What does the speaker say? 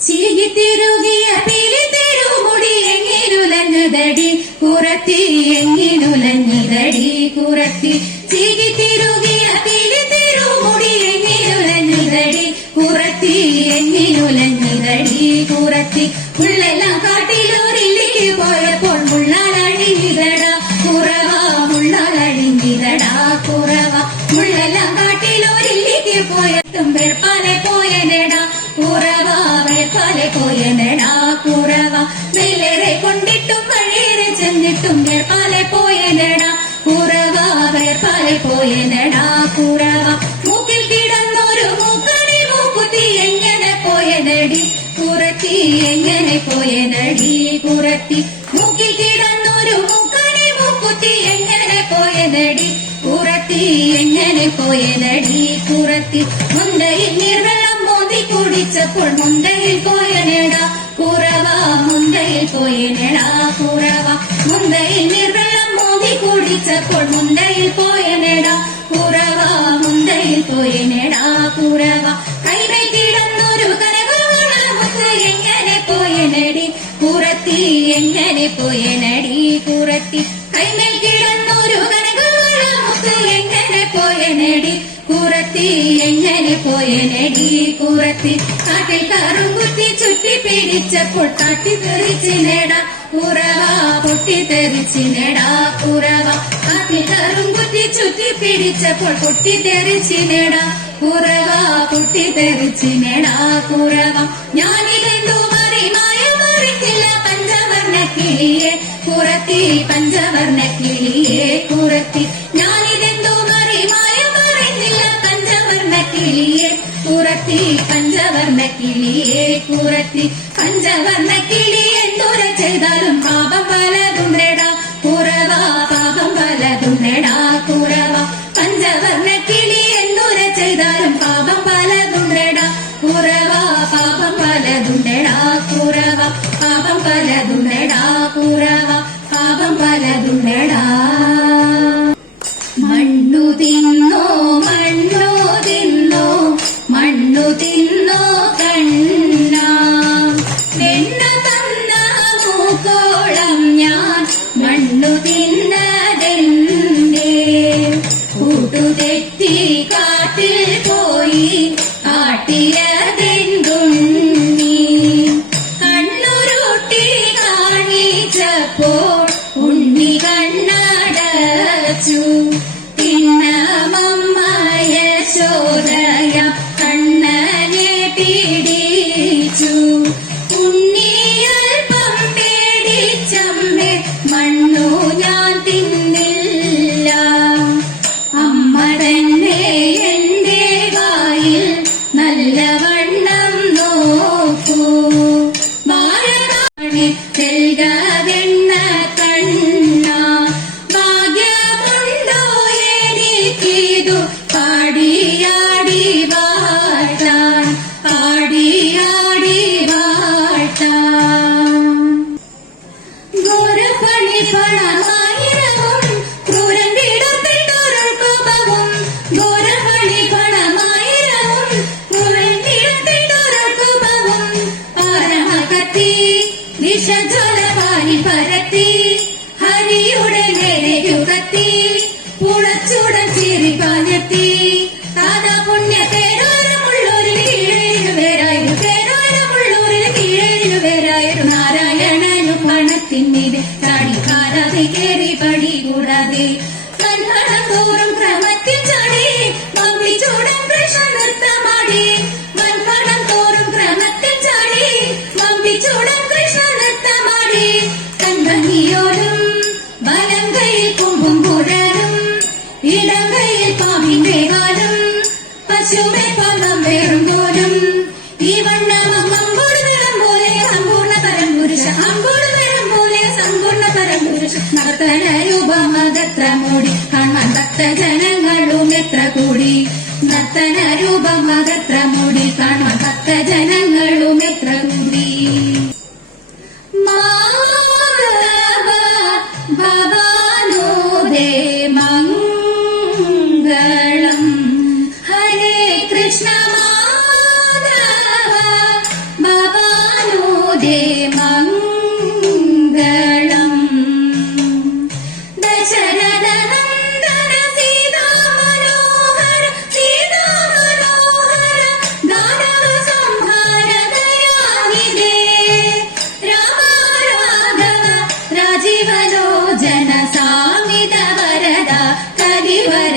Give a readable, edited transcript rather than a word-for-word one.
ചീകിത്തിരുകിയ പിലി തിരുമുടി എങ്ങിനുലഞ്ഞതടി കുറത്തി എങ്ങിനുലഞ്ഞതടി കുറത്തി ചീകിത്തിരുകിയ പിലി തിരുമുടി എങ്ങിനുലഞ്ഞതടി കുറത്തി എങ്ങിനുലഞ്ഞതടി കുറത്തി ഉള്ളെല്ലാം കാട്ടിലൂരിലേക്ക് പോയപ്പോൾ മുള്ളാലഴിഞ്ഞിതടാ കുറവ മുള്ളാലഴിഞ്ഞിതടാ കുറവ മുള്ളെല്ലാം കാട്ടിലൂരിലേക്ക് പോയതും വെപ്പാലെ പോയനെടാ കുറവ വെപ്പാലെ പോയനെടാ കുറവ വെയിലേറെ കൊണ്ടിട്ടും വഴിയേറെ ചെന്നിട്ടും വെപ്പാലെ പോയനെടാ കുറവ വെപ്പാലെ പോയനെടാ കുറവ മൂക്കിൽ കിടന്നൊരു മൂക്കണി മൂക്കുത്തി എങ്ങനെ പോയനടി കുറത്തി എങ്ങനെ പോയനടി കുറത്തി മൂക്കിൽ കിടന്നൊരു മൂക്കണി മൂക്കുത്തി എങ്ങനെ പോയനടി കുറത്തി എങ്ങനെ പോയനടി കുറത്തി മുണ്ടയിൽ നീർവെള്ളം മോന്തി കുടിച്ചപ്പോൾ മുണ്ടയിൽ പോയനെടാ കുറവ മുണ്ടയിൽ പോയനെടാ കുറവ മുണ്ടയിൽ നീർവെള്ളം മോന്തി കുടിച്ചപ്പോൾ മുണ്ടയിൽ പോയനെടാ കുറവ മുണ്ടയിൽ പോയനെടാ കുറവ കൈമേൽ കിടന്നൊരു കനകമുത്ത് എങ്ങനെ പോയനടി കുറത്തി എങ്ങനെ പോയനടി കുറത്തി കൈമേൽ കിടന്നൊരു കനകമുത്ത് എങ്ങനെ പോയനടി കുറത്തി എങ്ങനെ പോയനടി കുറത്തി കാട്ടിൽ കറുകുത്തി ചുറ്റി പിടിച്ചപ്പോൾ കാട്ടിത്തെറിച്ചിനെടാ കുറവ പൊട്ടിത്തെറിച്ചിനെടാ കുറവ കാട്ടിൽ കറുകുത്തി ചുറ്റി പിടിച്ചപ്പോൾ പൊട്ടിത്തെറിച്ചിനെടാ കുറവ പൊട്ടിത്തെറിച്ചിനെടാ കുറവ ഞാനിതെന്തു മായ മറിക്കില്ല പഞ്ചവർണ്ണ കിളിയെ കുറത്തി പഞ്ചവർണ്ണ കിളിയെ കുറത്തി ഞാനിതെന്തു മായ മറിക്കില്ല പഞ്ചവർണ്ണ കിളിയെ കുറത്തി പഞ്ചവർണ്ണ കിളിയെ കുറത്തി പഞ്ചവർണ്ണ കിളി എന്തുര ചെയ്താലും പാപം പലതുണ്ടേടാ കുറവ പാപം പലതുണ്ടേടാ കുറവ പഞ്ചവർണ്ണ കിളി എന്തുര ചെയ്താലും പാപം പലതുണ്ടേടാ കുറവ പാപം പലതുണ്ടേടാ കുറവ പാപം പലതുണ്ടേടാ കുറവ പാപം പലതുണ്ടേടാ മണ്ണു തിന്നോ മണ്ണു തിന്നോ മണ്ണു തിന്നോ കണ്ണ വെണ്ണ തന്ന മൂക്കോളം ഞാൻ മണ്ണു തിന്നതെന്തേ കൂട്ടുതെറ്റി കാട്ടിൽ പോയി കാട്ടിയതെന്തുണ്ണി കണ്ണുരുട്ടി കാണിച്ചപ്പോൾ ഉണ്ണി കണ്ണടച്ചു തിന്നമമ്മയ ശോധയ കണ്ണനെ പിടിച്ചു ഉണ്ണിയൽപ്പം പേടിച്ചമ്മേ മണ്ണു ഞാൻ തിന്നില്ല അമ്മ തന്നെ എന്റെ വായിൽ നല്ലവണ്ണം നോക്കൂ വാഴകാണി തെൽകവെണ്ണ കണ്ണ ഭാഗ്യമുണ്ടോ എനിക്കിതു പാടിയാടി വാട്ടാൻ പാടിയാടി വാട്ടാൻ ഗോരപ്പണി പണമായിരവും ക്രൂരൻ വീടത്തിട്ടൊരു കോപവും ഗോരപ്പണി പണമായിരവും ക്രൂരൻ വീടത്തിട്ടൊരു കോപവും പാരമകത്തി വിഷജ്വലവാരി പരത്തി ഹരിയുടെ നേരെ യുഗത്തി പുളച്ചുടൻ ചിരി പാഞ്ഞെത്തി താതാ പുണ്യത്തേരാരമുള്ളൊരു കീഴേഴുപേരായിരു പേരാരമുള്ളൊരു കീഴേഴുപേരായിരു നാരായണനു പണത്തിന്മീതെ ചാടി കാരാതെ കേറി പടി കൂടാതെ കൺകണം തോറും ക്രമത്തിൽ ചാടി മമ്പിച്ചൂടൻ കൃഷ്ണ നൃത്തമാടി മൺകണം തോറും ക്രമത്തിൽ ചാടി മമ്പിച്ചൂടൻ കൃഷ്ണ നൃത്തമാടി കൺഭംഗിയോടും വലം കൈയിൽ കൊമ്പും കുഴലും ഇടം കൈയിൽ പാമ്പിന്റെ കാലും പശുവെ പണം വേറും പോലും ഈ വണ്ണമമ്പോട് നിറം പോലെ സമ്പൂർണ്ണ പരംപുരുഷ അമ്പോട് നിറം പോലെ സമ്പൂർണ്ണ പരംപുരുഷ നർത്തന രൂപമകത്ര മൂടി കാണാൻ ഭക്തജനങ്ങളും എത്ര കൂടി നർത്തന രൂപമകത്ര മൂടി കാണാൻ ഭക്തജനങ്ങളും എത്ര കൂടി ഭവാനോദേ മംഗളം ഹരേ കൃഷ്ണ മാധവ ഭവാ അതിവര